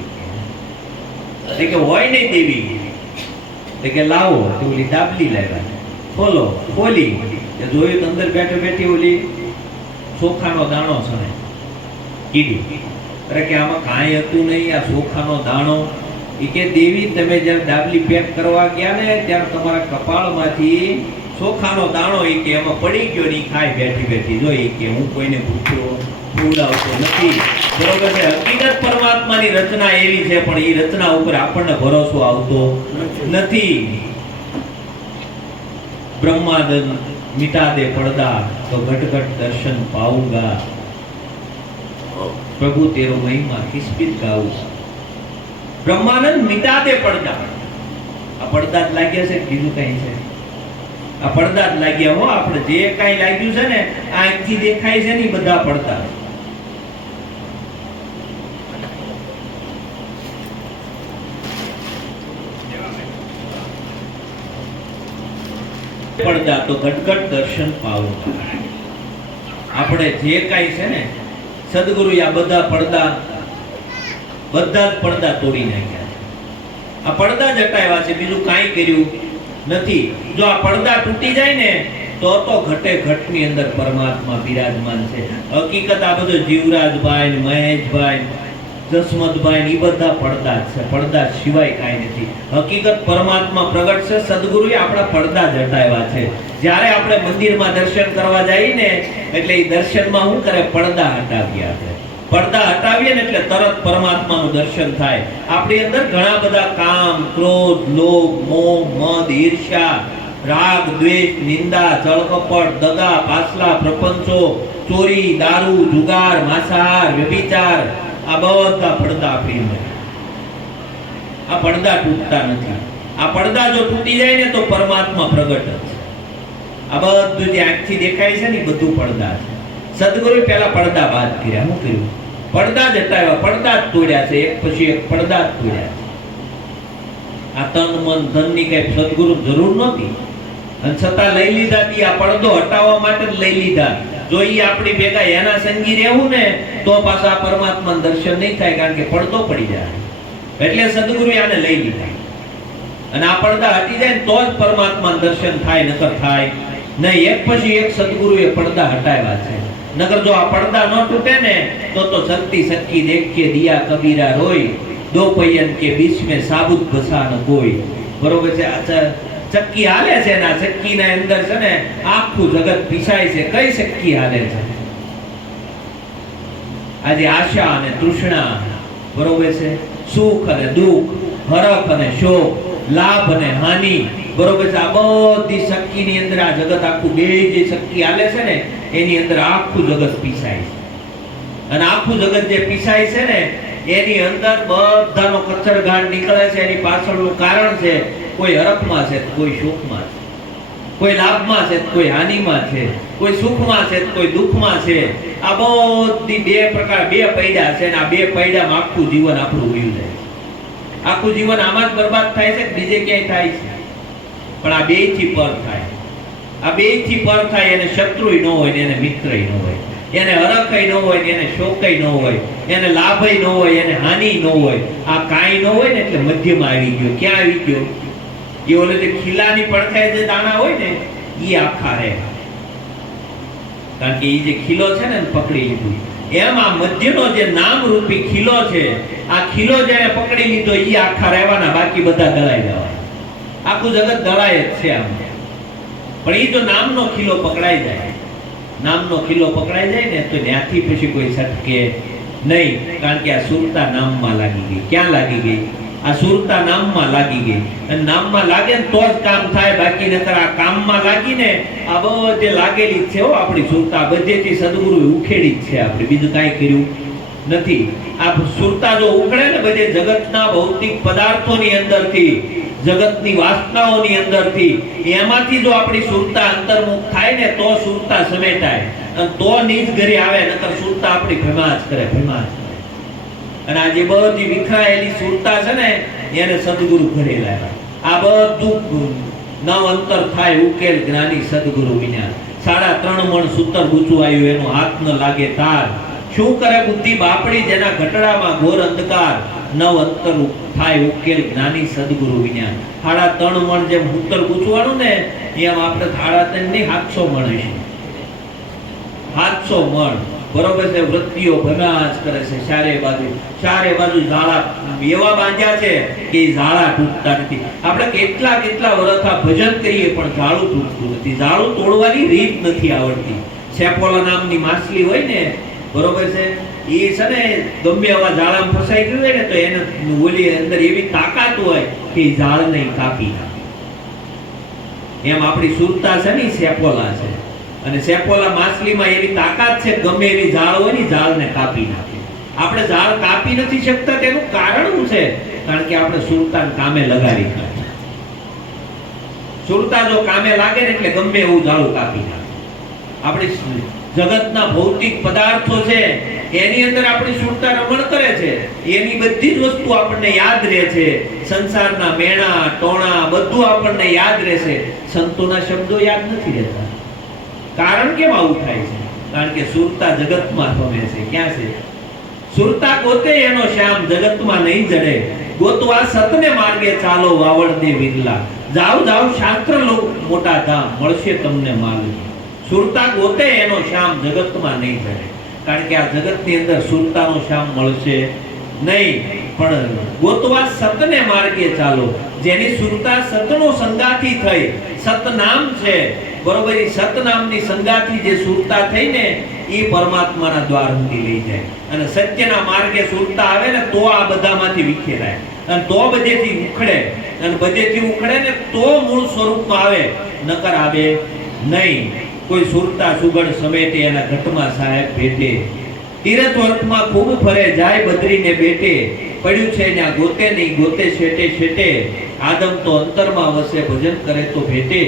કે હોય નહીં દેવી. કે લાવો. ઓલી ડાબલી લાવ્યા, ખોલો. ખોલી જોયું, અંદર બેઠે બેઠી ઓલી ચોખાનો દાણો છે. કીડી અરે કે આમાં કાંઈ હતું નહીં, આ ચોખાનો દાણો. કે દેવી તમે જ્યારે ડાબલી પેક કરવા ગયા ને ત્યારે તમારા કપાળમાંથી ચોખાનો દાણો કે એમાં પડી ગયો ને ખાઈ બેઠી બેઠી જોઈ. કે હું કોઈને ભૂખ્યો ઉડાવતો નથી, બરોબર છે. હકીકત પરમાત્માની રચના એવી છે, પણ એ રચના ઉપર આપણને ભરોસો આવતો નથી. ब्रह्मानंद मिटा दे पर्दा तो घट घट दर्शन पाऊंगा, प्रभु तेरो महिमा किस बिन गाऊंगा. ब्रह्मानंद मिटा दे पर्दा. आ पर्दा ज लाग्या છે, બીજું કઈ છે? આ પડદા જ લાગ્યા હો. આપણે જે કઈ લાગ્યું છે ને આંખથી દેખાય છે ને બધા પડદા. પડદા તો ઘટઘટ દર્શન પાવું. આપણે જે કાંઈ છે ને સદગુરુ આ બધા જ પડદા તોડી નાખ્યા. આ પડદા જ હટાવ્યા છે, બીજું કાંઈ કર્યું નથી. જો આ પડદા તૂટી જાય ને તો ઘટે ઘટની અંદર પરમાત્મા બિરાજમાન છે. હકીકત આ બધો જીવરાજભાઈ ને મહેશભાઈ જસમતભાઈ એ બધા પડદા જ છે, પડદા સિવાય કાંઈ નથી. હકીકત પરમાત્મા પ્રગટ છે. સદગુરુએ આપણા પડદા જ હટાવ્યા છે. જ્યારે આપણે મંદિરમાં દર્શન કરવા જઈએ ને એટલે એ દર્શનમાં શું કરે? પડદા હટાવ્યા છે. પડદા હટાવીએ ને એટલે તરત પરમાત્માનું દર્શન થાય. આપણી અંદર ઘણા બધા કામ, ક્રોધ, લોભ, મોહ, મદ, ઈર્ષ્યા, રાગ, દ્વેષ, નિંદા, છળકપટ, દગા, પાછલા, પ્રપંચો, ચોરી, દારૂ, જુગાર, માંસાહાર, વ્યભિચાર, આ બધા પડદા આપણી અંદર. આ પડદા તૂટતા નથી. આ પડદા જો તૂટી જાય ને તો પરમાત્મા પ્રગટ છે. આ બધું જે આંખથી દેખાય છે ને બધું પડદા છે. સદગુરુએ પહેલા પડદા બાદ કર્યા. શું કર્યું? પડદા જ હટાવ્યા, પડદા જ તોડ્યા છે. એક પછી એક પડદા જ તોડ્યા છે. આ તન મન ધનની કઈ સદગુરુ જરૂર નહોતી, અને છતાં લઈ લીધા. આ પડદો હટાવવા માટે જ લઈ લીધા. જો ઈ આપણી ભેગા એના સંગી રહેવું ને તો પાછા પરમાત્માનું દર્શન નહીં થાય, કારણ કે પડદો પડી જાય. એટલે સદગુરુએ આને લઈ લીધા. અને આ પડદા હટી જાય ને તો જ પરમાત્માનું દર્શન થાય, નકર થાય નહીં. એક પછી એક સદગુરુએ પડદા હટાવ્યા છે. નકર જો આ પડદા ન તૂટે ને તો શક્તિ સખી દેખકે દિયા કબીરા રોય, દો પયન કે બીચ में साबुत बसा न कोई. બરોબર છે. ચક્કી હાલે છે ને આ ચક્કીના અંદર છે ને આખું જગત પીસાય છે. કઈ ચક્કી હાલે છે? આજે આશા અને તૃષ્ણા, બરોબર છે, સુખ અને દુઃખ, હરખ અને શોક, લાભ અને હાનિ, બરોબર છે. આ બધી ચક્કીની અંદર આ જગત આખું બે જે ચક્કી હાલે છે ને એની અંદર આખું જગત પીસાય છે. અને આખું જગત જે પીસાય છે ને એની અંદર બધાનો કચરઘાટ નીકળે છે. એની પાછળનું કારણ છે કોઈ હરખમાં છે, કોઈ શોકમાં છે, કોઈ લાભમાં છે, કોઈ હાનિમાં છે, કોઈ સુખમાં છે, કોઈ દુઃખમાં છે. આ બધી બે પ્રકાર, બે પૈડા છે. અને આ બે પૈડામાં આખું જીવન આપણું વયું જાય. આખું જીવન આમાં જ બરબાદ થાય છે, બીજે ક્યાંય થાય છે? પણ આ બે થી પર થાય. આ બે થી પર થાય એને શત્રુય ન હોય ને એને મિત્રય ન હોય, એને હરખય ન હોય ને એને શોકય ન હોય, એને લાભય ન હોય, એને હાનિ ન હોય. આ કાંઈ ન હોય ને એટલે મધ્યમાં આવી ગયો. ક્યાં આવી ગયો? એ ઓલે જે ખીલાની પડખાય જે દાણા હોય ને એ આખા રહે, કારણ કે એ જે ખીલો છે ને પકડી લીધું. એમ આ મધ્યનો જે નામ રૂપી ખીલો છે, આ ખીલો જેને પકડી લીધો એ આખા રહેવાના, બાકી બધા દળાઈ જવાના. આખું જગત દળાય જ છે આમ. પણ એ જો નામનો ખીલો પકડાઈ જાય, નામનો ખીલો પકડાઈ જાય ને તો ત્યાંથી પછી કોઈ છટકે નહીં, કારણ કે આ સુરતા નામમાં લાગી ગઈ. ક્યાં લાગી ગઈ? આ સુરતા નામમાં લાગી ગઈ, અને નામમાં લાગે ને તો જ કામ થાય, બાકી નકર આ કામમાં લાગીને આ બધે લાગેલી જ છે હો આપણી સુરતા, બધેથી સદગુરુએ ઉખેડી જ છે આપણી, બીજું કાંઈ કર્યું નથી. આ સુરતા જો ઉખડે ને બધે જગતના ભૌતિક પદાર્થોની અંદરથી, જગતની વાસનાઓની અંદરથી, એમાંથી જો આપણી સુરતા અંતર્મુખ થાય ને તો સુરતા સમેટાય, અને તો નીચ ઘરે આવે, નકર સુરતા આપણી ભેમા જ કરે, ભેમા જ કરે. અને આ જે બધી વિખરાયેલી સુરતા છે ને એને સદગુરુ ઘરે લાવ્યા. આ બધું નવ અંતર થાય ઉકેલ જ્ઞાની સદગુરુ વિના. 3.5 મણ સૂતર ગૂંચું આવ્યું એનો હાથ ન લાગે તાર. શું કરે બુદ્ધિ બાપડી જેના ઘટડામાં ઘોર અંધકાર. નવ અંતર થાય ઉકેલ જ્ઞાની સદગુરુ વિના. 3.5 મણ જેમ સૂતર ગૂંચવાનું ને એમ આપણે 3.5 નહીં 700 મણ હશે. 700 મણ બરોબર છે. વૃત્તિઓ ભનાશ કરે છે ચારે બાજુ ઝાડા એવા બાંધ્યા છે કે ઝાડા તૂટતા નથી. આપણે કેટલા વર્ષ ભજન કરીએ પણ ઝાડું તૂટતું નથી. ઝાડું તોડવાની રીત નથી આવડતી. સેપોલા નામની માછલી હોય ને બરોબર છે, એ છે ને ગમે એવા ઝાડામાં ફસાઈ ગયું હોય ને તો એને ઓલી અંદર એવી તાકાત હોય કે ઝાડને કાપી નાખે. એમ આપણી સુરતા છે ને સેપોલા છે, અને સેપોલા માછલીમાં એવી તાકાત છે ગમે એવી ઝાડ હોય ને ઝાડને કાપી નાખે. આપણે ઝાડ કાપી નથી શકતા, તેનું કારણ શું છે? કારણ કે આપણે સુરતાને કામે લગાડી નાખી. સુરતા જો કામે લાગે ને એટલે ગમે એવું ઝાડ કાપી નાખે. આપણી જગતના ભૌતિક પદાર્થો છે એની અંદર આપણી સુરતા રમણ કરે છે, એની બધી જ વસ્તુ આપણને યાદ રહે છે. સંસારના મેણા ટોણા બધું આપણને યાદ રહેશે, સંતોના શબ્દો યાદ નથી રહેતા. કારણ કેમ આવું થાય છે? કારણ કે સુરતા જગતમાં રમે છે. ક્યાં છે સુરતા? ગોતે એનો શ્યામ જગતમાં નહીં જડે. ગોતવા સતને માર્ગે ચાલો વાવડ દે વિરલા. જાવ શાસ્ત્ર લો મોટા ધામ, મળશે તમને માલુમ. સુરતા ગોતે એનો શ્યામ જગતમાં નહીં જડે. કારણ કે આ જગતની અંદર સુરતાનો શ્યામ મળશે નહીં, પણ ગોતવા સતને માર્ગે ચાલો. જેની સુરતા સતનો સંગાથી થઈ, સતનામ છે બરોબર, એ સતનામની સંગાથી જે સુરતા થઈને એ પરમાત્માના દ્વાર સુધી લઈ જાય. અને સત્યના માર્ગે સુરતા આવે ને તો આ બધામાંથી વિખેરાય, અને તો બધેથી ઉખડે, અને બધેથી ઉખડે ને તો મૂળ સ્વરૂપમાં આવે, નકર આવે નહીં. કોઈ સુરતા સુગણ સમેટે એના ઘટમાં સાહેબ ભેટે. તીરથ વર્તમાં ખૂબ ફરે જાય બદ્રીને બેટે. પડ્યું છે ત્યાં ગોતે નહીં, ગોતે છેટે. આદમ તો અંતરમાં વસે, ભજન કરે તો ભેટે.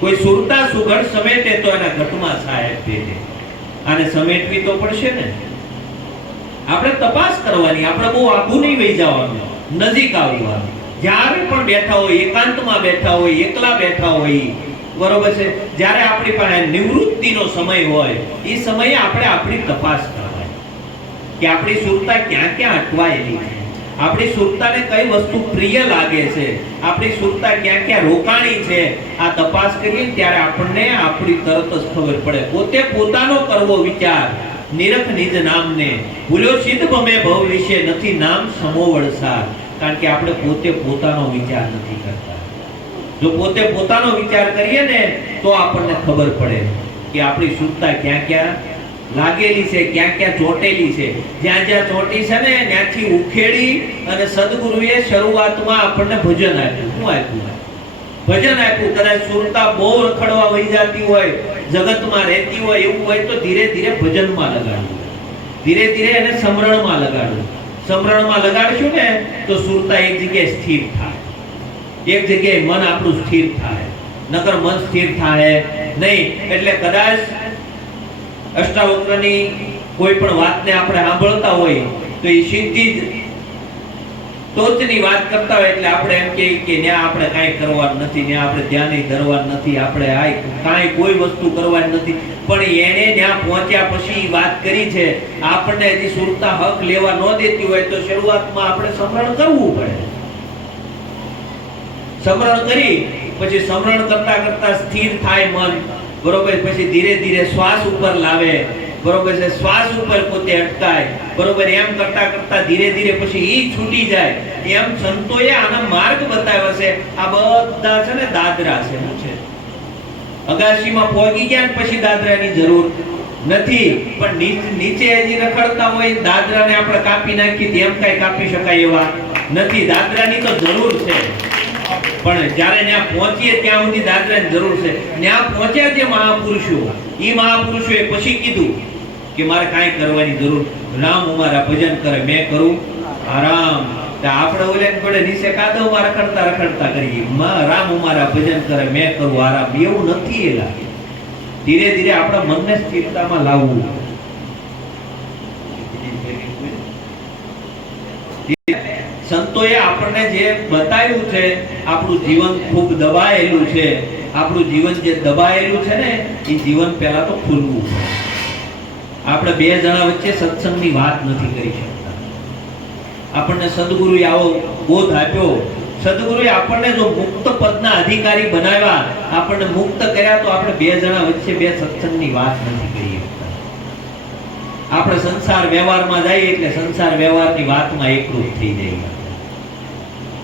કોઈ સુરતા સુગણ સમેટે તો એના ઘટમાં સાહેબ ભેટે. આને સમેટવી તો પડશે ને. આપણે તપાસ કરવાની, આપણે બહુ આઘું નહીં વહી જવાનું, નજીક આવવાનું. જ્યારે પણ બેઠા હોય, એકાંતમાં બેઠા હોય, એકલા બેઠા હોય બરોબર છે, જ્યારે આપણી પાસે નિવૃત્તિનો સમય હોય એ સમયે આપણે આપણી તપાસ કરવાની કે આપણી સુરતા ક્યાં ક્યાં અટવાયેલી છે, આપણી સુરતાને કઈ વસ્તુ પ્રિય લાગે છે, આપણી સુરતા ક્યાં ક્યાં રોકાણી છે. આ તપાસ કરીએ ત્યારે આપણને આપણી તરત જ ખબર પડે. પોતે પોતાનો કરવો વિચાર, નિરખ નિજ નામને. ભૂલ્યો સિદ્ધ ભમે ભવ વિશે, નથી નામ સમો વળસાર. કારણ કે આપણે પોતે પોતાનો વિચાર નથી કરતા. જો પોતે પોતાનો વિચાર કરીએ ને તો આપણને ખબર પડે કે આપણી સુરતા ક્યાં ક્યાં લાગેલી છે, ક્યાં ક્યાં ચોટેલી છે. જ્યાં જ્યાં ચોટી છે ને ત્યાંથી ઉખેડી અને સદગુરુએ શરૂઆતમાં આપણને ભજન આપ્યું. શું આપ્યું? ભજન આપ્યું. કદાચ સુરતા બહુ રખડવા વહી જતી હોય, જગતમાં રહેતી હોય, એવું હોય તો ધીરે ધીરે ભજનમાં લગાડવું, ધીરે ધીરે એને સમરણમાં લગાડવું. સમરણમાં લગાડશું ને તો સુરતા એક જગ્યાએ સ્થિર થાય, એક જગ્યાએ મન આપણું સ્થિર થાય, નકર મન સ્થિર થાય નહીં. એટલે કદાચ અષ્ટાવક્રની કોઈ પણ વાતને આપણે સાંભળતા હોય તો એ સીધી જ ટોચની વાત કરતા હોય એટલે આપણે એમ કહીએ કે ન્યા આપણે કાંઈ કરવાનું નથી, ન્યા આપણે ધ્યાન ધરવાનું નથી, આપણે કાંઈ કોઈ વસ્તુ કરવાની નથી. પણ એને ત્યાં પહોંચ્યા પછી વાત કરી છે, આપણને હજી સુરતા હક લેવા ન દેતી હોય તો શરૂઆતમાં આપણે સમરણ કરવું પડે. સમરણ કરી પછી સમરણ કરતા કરતા સ્થિર થાય મન બરોબર. પછી ધીરે ધીરે શ્વાસ ઉપર લાવે બરોબર છે, શ્વાસ ઉપર પોતે અટકાય બરોબર. એમ કરતા કરતા ધીરે ધીરે પછી ઈ છૂટી જાય. એમ સંતોએ આના માર્ગ બતાવ્યા છે. આ બધા છે ને દાદરા છે. શું છે? અગાશીમાં પહોંચી ગયા ને પછી દાદરાની જરૂર નથી. પણ નીચે હજી રખડતા હોય દાદરાને આપણે કાપી નાખી, એમ કઈ કાપી શકાય એવા નથી. દાદરાની તો જરૂર છે, પણ જ્યારે ત્યાં પહોંચીએ ત્યાં સુધી દાદરાની જરૂર છે. ત્યાં પહોંચ્યા જે મહાપુરુષો, એ મહાપુરુષોએ પછી કીધું કે મારે કાંઈ કરવાની જરૂર, રામ અમારા ભજન કરે, મેં કરું આરામ. આપણે ઓલે જોડે નીચે કાદવમાં રખડતા રખડતા કરીએ, રામ અમારા ભજન કરે, મેં કરું આરામ. એવું નથી. એ લાગે ધીરે ધીરે આપણા મનને સ્થિરતામાં લાવવું. સંતોએ આપણને જે બતાવ્યું છે, આપણું જીવન ખૂબ દબાયેલું છે, આપણું જીવન જે દબાયેલું છે ને, એ જીવન પહેલા તો ખુલવું. આપણે બે જણા વચ્ચે સત્સંગની વાત નથી કરી શકતા. આપણને સદગુરુએ આવો બોધ આપ્યો. સદગુરુએ આપણને જો મુક્ત પદના અધિકારી બનાવ્યા, આપણને મુક્ત કર્યા, તો આપણે બે જણા વચ્ચે બે સત્સંગની વાત નથી કરી શકતા. આપણે સંસાર વ્યવહારમાં જઈએ એટલે સંસાર વ્યવહારની વાતમાં એકરૂપ થઈ જઈએ.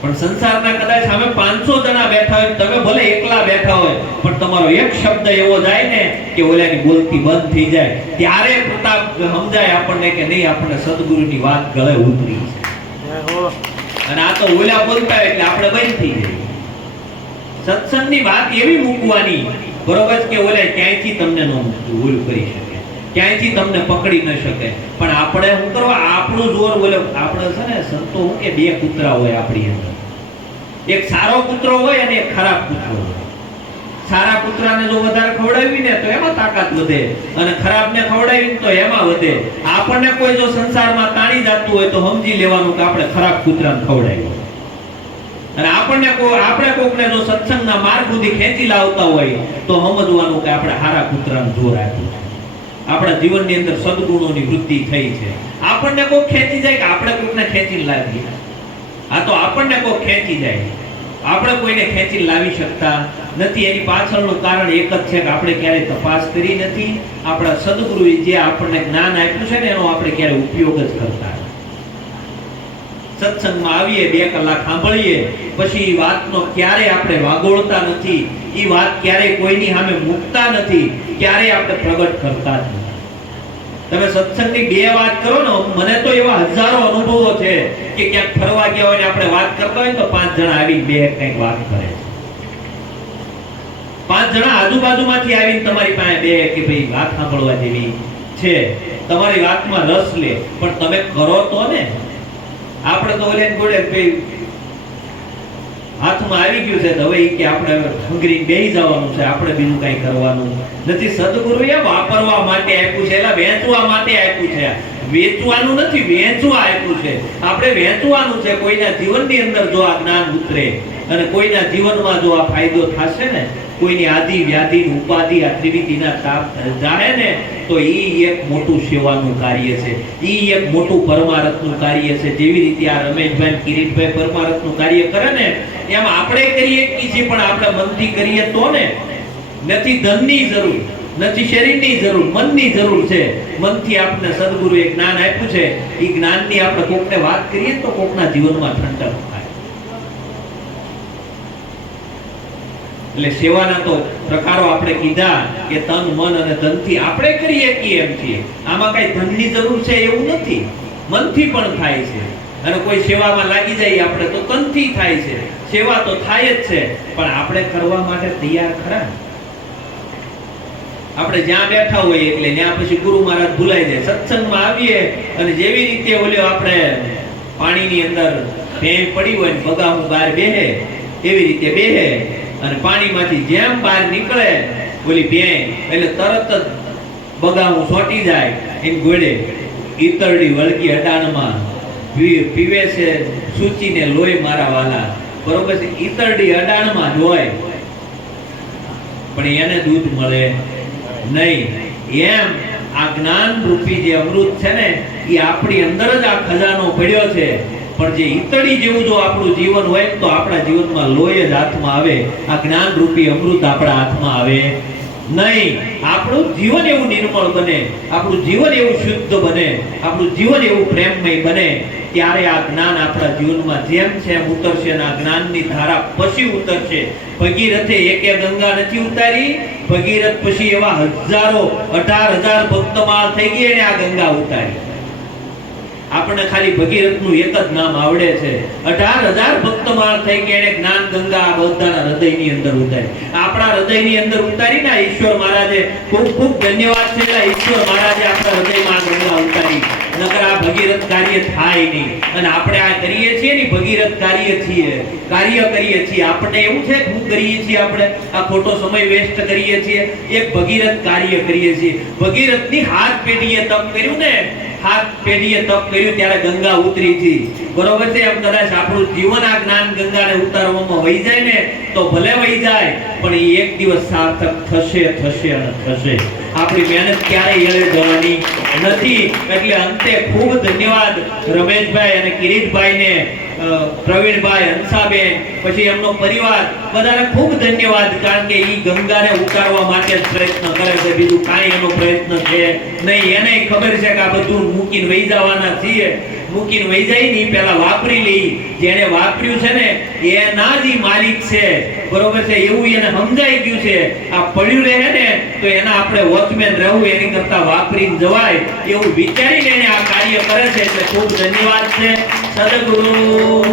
પણ સંસારના કદાચ સામે 500 જણા બેઠા હોય, તમે ભલે એકલા બેઠા હોય, પણ તમારો એક શબ્દ એવો જાય ને કે ઓલાની બોલતી બંધ થઈ જાય, ત્યારે પ્રતાપ સમજાય આપણને કે નહીં, આપણને સદગુરુની વાત ગળે ઉતરી છે. અને આ તો ઓલા બોલતા એટલે આપણે બંધ થઈ જઈએ. સત્સંગની વાત એવી મૂકવાની, બરોબર કે ઓલા ક્યાંયથી તમને ન ભૂલ કરી શકે, ક્યાંયથી તમને પકડી ન શકે. પણ આપણે શું કરવા, આપણું જોર બોલે. આપણે છે ને સંતો હું કે બે કૂતરા હોય આપણી અંદર, એક સારો કૂતરો હોય અને એક ખરાબ કૂતરો હોય. સારા કૂતરાને જો વધારે ખવડાવી ને તો એમાં તાકાત વધે, અને ખરાબને ખવડાવી તો એમાં વધે. આપણને કોઈ જો સંસારમાં તાણી જતું હોય તો સમજી લેવાનું કે આપણે ખરાબ કૂતરાને ખવડાવ્યો. અને આપણે કોકને જો સત્સંગના માર્ગ સુધી ખેંચી લાવતા હોય તો સમજવાનું કે આપણે સારા કૂતરાને જોર આપ્યું છે. આપણા જીવનની અંદર સદગુણોની વૃદ્ધિ થઈ છે. આપણને કોઈ ખેંચી જાય કે આપણે કોકને ખેંચી લાવીએ, આ તો આપણને કોઈ ખેંચી જાય, આપણે કોઈને ખેંચી લાવી શકતા નથી. એની પાછળનું કારણ એક જ છે કે આપણે ક્યારેય તપાસ કરી નથી. આપણા સદગુરુએ જે આપણને જ્ઞાન આપ્યું છે ને, એનો આપણે ક્યારે ઉપયોગ જ કરતા. સત્સંગમાં આવીએ, 2 કલાક સાંભળીએ, પછી વાતનો ક્યારે આપણે વાગોળતા નથી, એ વાત ક્યારે કોઈની સામે મૂકતા નથી, ક્યારે આપણે પ્રગટ કરતા જ નથી. તમે સત્સંગની 2 વાત કરો ને, મને તો એવા હજારો અનુભવો છે કે ક્યાંક ફરવા ગયા હોય ને આપણે વાત કરતા હોય તો 5 જણા આવી બે કંઈક વાત કરે છે. 5 જણા આજુબાજુમાંથી આવીને તમારી પાસે બે કે ભાઈ વાત સાંભળવા જેવી છે, તમારી વાતમાં રસ લે, પણ તમે કરો તો ને. આપણે તો ઓલે ગોળે ભાઈ હાથમાં આવી ગયું છે, હવે કે આપણે હંગરી બેહી જવાનું છે, આપણે બીજું કઈ કરવાનું નથી. સદગુરુએ વાપરવા માટે આપ્યું છે, એટલે વેચવા માટે આપ્યું છે. વેચવાનું નથી, વેચવા આપ્યું છે. આપણે વેચવાનું છે. કોઈના જીવનની અંદર જો આ જ્ઞાન ઉતરે અને કોઈના જીવનમાં જો આ ફાયદો થશે ને, કોઈની આદિ વ્યાધિ ઉપાધિ આ ત્રિવિધિના તાપ જાણે ને, તો ઈ એક મોટું સેવાનું કાર્ય છે, ઈ એક મોટું પરમાર્થનું કાર્ય છે. જેવી રીતે આ રમેશભાઈ કિરીટભાઈ પરમાર્થનું કાર્ય કરે ને, એમ આપણે કરીએ છીએ, પણ આપણે મનથી કરીએ તો ને. નથી ધનની જરૂર, નથી શરીરની જરૂર, મનની જરૂર છે. મનથી આપણે સદગુરુએ જ્ઞાન આપ્યું છે, એ જ્ઞાનની આપણે કોકને વાત કરીએ તો કોકના જીવનમાં ઠંડક થાય. એટલે સેવાના તો પ્રકારો આપણે કીધા કે તન મન અને ધનથી આપણે કરીએ કે એમ છીએ. આમાં કઈ ધનની જરૂર છે એવું નથી, મનથી પણ થાય છે. અને કોઈ સેવામાં લાગી જાય આપણે તો તનથી થાય છે. સેવા તો થાય જ છે, પણ આપણે કરવા માટે તૈયાર ખરા? આપણે જ્યાં બેઠા હોઈએ એટલે ત્યાં પછી ગુરુ મહારાજ ભૂલાઈ જાય. સત્સંગમાં આવીએ અને જેવી રીતે ઓલ્યો આપણે પાણીની અંદર ભેંસ પડી હોય ને બગામું બહાર બેહે, એવી રીતે બેહે અને પાણીમાંથી જેમ બહાર નીકળે ઓલી ભેંસ, એટલે તરત જ બગામું સોટી જાય એની ઘોડે. ઈતરડી વળગી અડાણમાં પીવે છે સૂચીને લોહી મારા વાલા, બરોબર છે. ઈતરડી અડાણમાં જ હોય પણ એને દૂધ મળે નહીં. એમ આ જ્ઞાન રૂપી જે અમૃત છે ને, એ આપણી અંદર જ આ ખજાનો પડ્યો છે. પણ જે ઈતળી જેવું જો આપણું જીવન હોય તો આપણા જીવનમાં લોહી જ હાથમાં આવે, આ જ્ઞાન રૂપી અમૃત આપણા હાથમાં આવે નહીં. આપણું જીવન એવું નિર્મળ બને, આપણું જીવન એવું શુદ્ધ બને, આપણું જીવન એવું પ્રેમમય બને, ત્યારે આ જ્ઞાન આપણા જીવનમાં જેમ છે એમ ઉતરશે. અને આ જ્ઞાનની ધારા પછી ઉતરશે. ભગીરથે એકે ગંગા નથી ઉતારી, ભગીરથ પછી એવા હજારો 18,000 ભક્તમાળ થઈ ગઈ અને આ ગંગા ઉતારી. આપણને ખાલી ભગીરથનું એક જ નામ આવડે છે. 18,000 ભક્તમાળ થઈ કે એને જ્ઞાન ગંગા બધાના હૃદયની અંદર ઉતારી. આપણા હૃદયની અંદર ઉતારીને આ ઈશ્વર મહારાજે ખૂબ ખૂબ ધન્યવાદ છે. ઈશ્વર મહારાજે આપણા હૃદયમાં ગંગા ઉતારી. નકર આ ભગીરથ કાર્ય થાય નહીં. અને આપણે આ કરીએ છીએ ને ભગીરથ કાર્ય કરીએ છીએ. આપણે એવું છે કે હું કરીએ છીએ, આપણે આ ખોટો સમય વેસ્ટ કરીએ છીએ. એક ભગીરથ કાર્ય કરીએ છીએ. ભગીરથની હાથ પેઢીએ તપ કર્યું ને, હાથ પેઢીએ તપ કર્યું ત્યારે ગંગા ઉતરી હતી. બરોબર છે? એમ કદાચ આપણું જીવન આ જ્ઞાન ગંગાને ઉતારવામાં વહી જાય ને તો ભલે વહી જાય, પણ એ એક દિવસ સાર્થક થશે અને થશે. આપણી મહેનત ક્યારેય એળે જવાની નથી. એટલે અંતે ખૂબ ધન્યવાદ રમેશભાઈ અને કિરીટભાઈને, પ્રવીણભાઈ, હંસાબેન, પછી એમનો પરિવાર, બધાને ખૂબ ધન્યવાદ. કારણ કે એ ગંગાને ઉતારવા માટે જ પ્રયત્ન કરે છે, બીજું કાંઈ એનો પ્રયત્ન છે નહીં. એને ખબર છે કે આ બધું મૂકીને વહી જવાના છીએ. મૂકીને વહી જાય ને પહેલા વાપરી લઈ. જેને વાપર્યું છે ને એના જ માલિક છે. બરોબર છે? એવું એને સમજાઈ ગયું છે. આ પડ્યું રહે ને તો એના આપણે વોચમેન રહેવું, એની કરતા વાપરીને જવાય એવું વિચારીને એને આ કાર્ય કરે છે. એટલે ખૂબ ધન્યવાદ છે. સદગુરુ